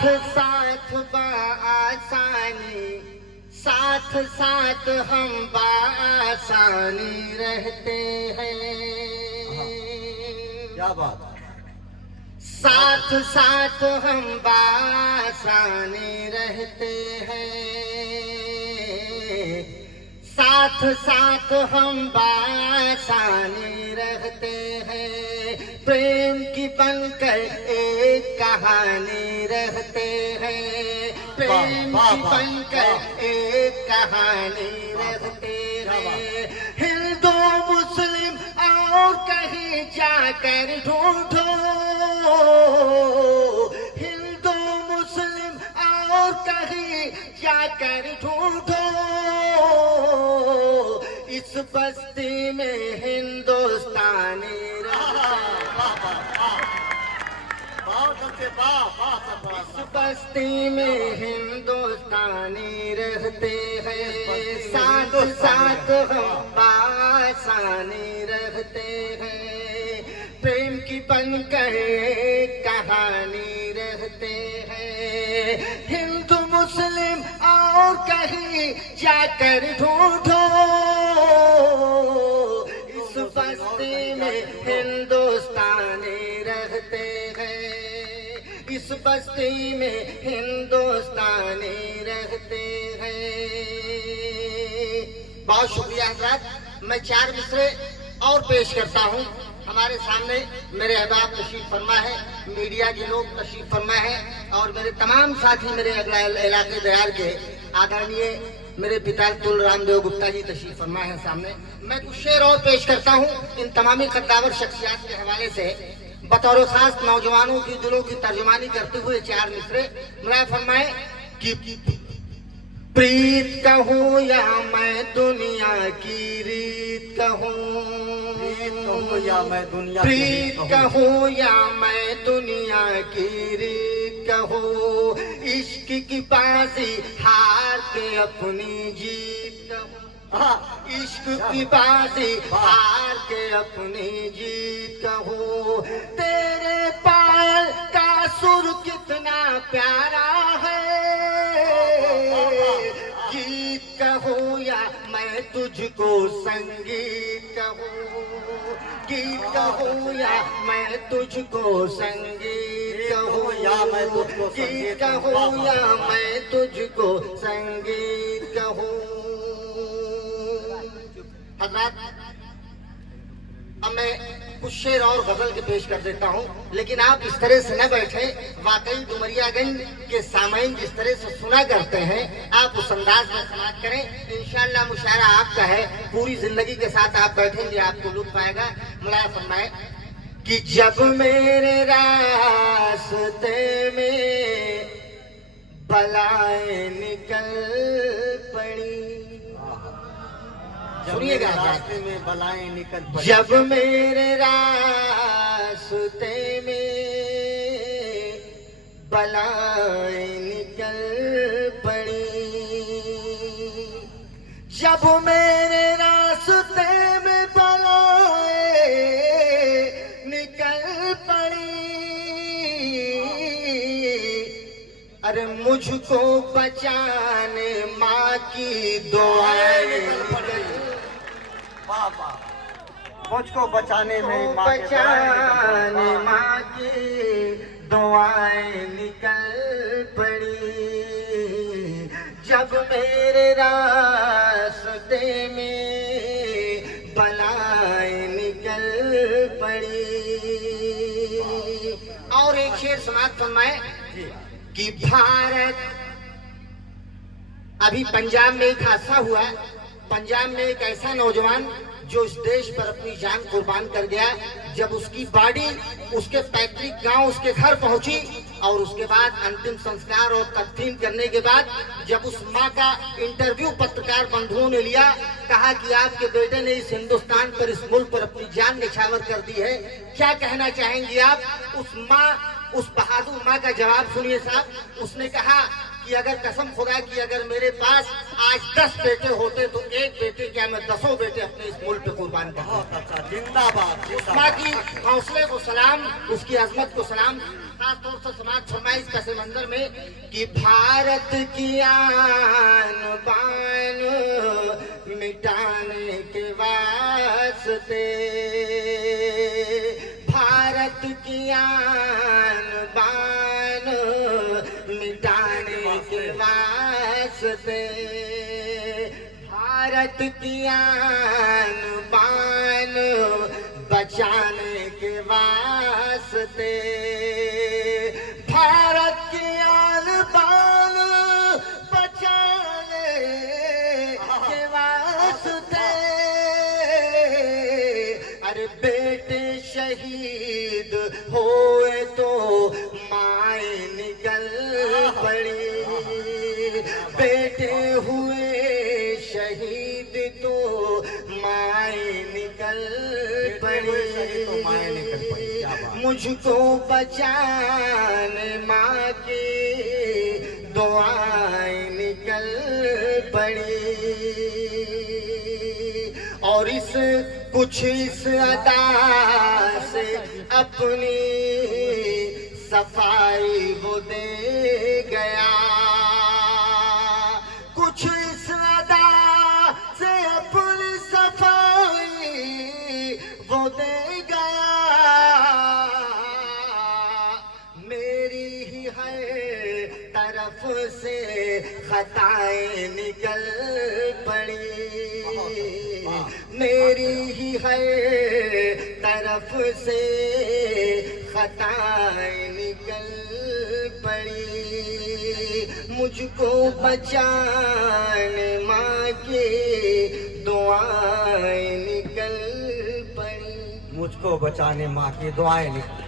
साथ बआसानी, साथ साथ हम बआसानी रहते हैं। क्या बात। साथ साथ हम बआसानी रहते हैं, साथ साथ हम बआसानी रहते हैं। प्रेम की बनकर एक कहानी रहते हैं, प्रेम की बनकर एक कहानी रहते हैं। हिंदू मुस्लिम और कहीं जाकर ढूंढो, हिंदू मुस्लिम और कहीं जाकर ढूंढो, इस बस्ती में हिंदुस्तानी इस बस्ती में हिंदुस्तानी रहते हैं। साथ साथ हम बआसानी रहते हैं, प्रेम की बनकर कहानी रहते हैं। हिंदू मुस्लिम और कहीं जाकर ढूंढो, इस बस्ती में हिंदुस्तानी रहते हैं, इस बस्ती में हिंदुस्तानी रहते हैं। बहुत शुक्रिया हज़रात। मैं 4 मिसरे और पेश करता हूँ। हमारे सामने मेरे अहबाब तशरीफ फरमा है, मीडिया के लोग तशरीफ फरमा है, और मेरे तमाम साथी मेरे अगला इलाके दयाल के आदरणीय मेरे पिता तुल रामदेव गुप्ता जी तशरीफ फरमा है सामने। मैं कुछ शेर और पेश करता हूँ इन तमामी कद्दावर शख्सियात के हवाले से, बतौर खास नौजवानों की दिलों की तर्जुमानी करते हुए 4 मिसरे मुराद फरमाए कि प्रीत कहूँ या मैं दुनिया की रीत कहूँ, प्रीत कहूँ या मैं दुनिया प्रीत कहूँ या मैं दुनिया की रीत कहूँ, इश्क की बाजी हार के अपनी जीत कहूँ, इश्क की बाजी हार के अपनी जीत कहूँ। तेरे पायल का सुर कितना प्यारा है, गीत कहूँ या मैं तुझको संगीत कहूँ, गीत कहूँ या मैं तुझको संगीत कहूँ, या मैं तुझको गीत कहूँ या मैं तुझको संगीत कहूँ। हज़रात, अब मैं कुछ शेर और गजल के पेश कर देता हूँ, लेकिन आप इस तरह से न बैठे। वाकई डुमरियागंज के सामाइन जिस तरह से सुना करते हैं, आप उस अंदाज में समाप्त करें। इंशाअल्लाह मुशायरा आपका है, पूरी जिंदगी के साथ आप बैठेंगे, आपको लुत्फ आएगा। मुलाया फरमाए कि जब मेरे रास्ते में बलाएं निकल पड़ी, सुनिएगा, रास्ते में बलाएं निकल पड़ी, जब मेरे रास्ते में बलाएं निकल पड़ी, जब मेरे रास्ते में बलाएं निकल पड़ी, अरे मुझको बचाने माँ की दुआएं मुझको बचाने में बचाने माँ की दुआएं निकल पड़ी, जब मेरे रास्ते में बलाएं निकल पड़ी। और एक शेर समाप्त फरमाए कि भारत, अभी पंजाब में एक हादसा हुआ। पंजाब में एक ऐसा नौजवान जो इस देश पर अपनी जान कुर्बान कर गया, जब उसकी बॉडी उसके पैतृक गांव उसके घर पहुंची और उसके बाद अंतिम संस्कार और तदफीन करने के बाद जब उस माँ का इंटरव्यू पत्रकार बंधुओं ने लिया, कहा कि आपके बेटे ने इस हिंदुस्तान पर, इस मुल्क पर अपनी जान निछावर कर दी है, क्या कहना चाहेंगे आप? उस माँ, उस बहादुर माँ का जवाब सुनिए साहब। उसने कहा कि अगर कसम खुदा की अगर मेरे पास आज 10 बेटे होते तो एक बेटे क्या मैं 10 बेटे अपने इस मुल्क पे कुर्बान करता। बहुत अच्छा, जिंदाबाद माँ की जिंदाबाद। हौसले को सलाम, उसकी अजमत को सलाम। खासतौर से समाज फरमाइश का समंदर में कि भारत की आन बान मिटाने के वास्ते, भारत की आन बान मिटाने के वास्ते, भारत की आन बान बचाने के वास्ते, भारत की आन बान बचाने के वास्ते, अरे बेटे शहीद होए तो माए निकल पड़ी, बेटे हुए शहीद तो माए निकल तो माए निकल पड़ी, पड़ी, क्या बात। मुझको बचाने माँ की दुआएं निकल पड़ी। और इस कुछ इस अदा से अपनी सफाई वो दे गया, कुछ इस अदा से अपनी सफाई वो दे गया, मेरी ही है तरफ से खताएं निकल पड़ी, मेरी ही है तरफ से खताएं निकल पड़ी, मुझको बचाने माँ की दुआएं निकल पड़ी। मुझको बचाने माँ की दुआएं निकल